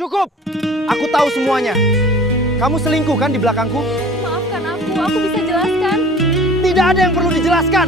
Cukup! Aku tahu semuanya. Kamu selingkuh kan di belakangku? Maafkan aku bisa jelaskan. Tidak ada yang perlu dijelaskan.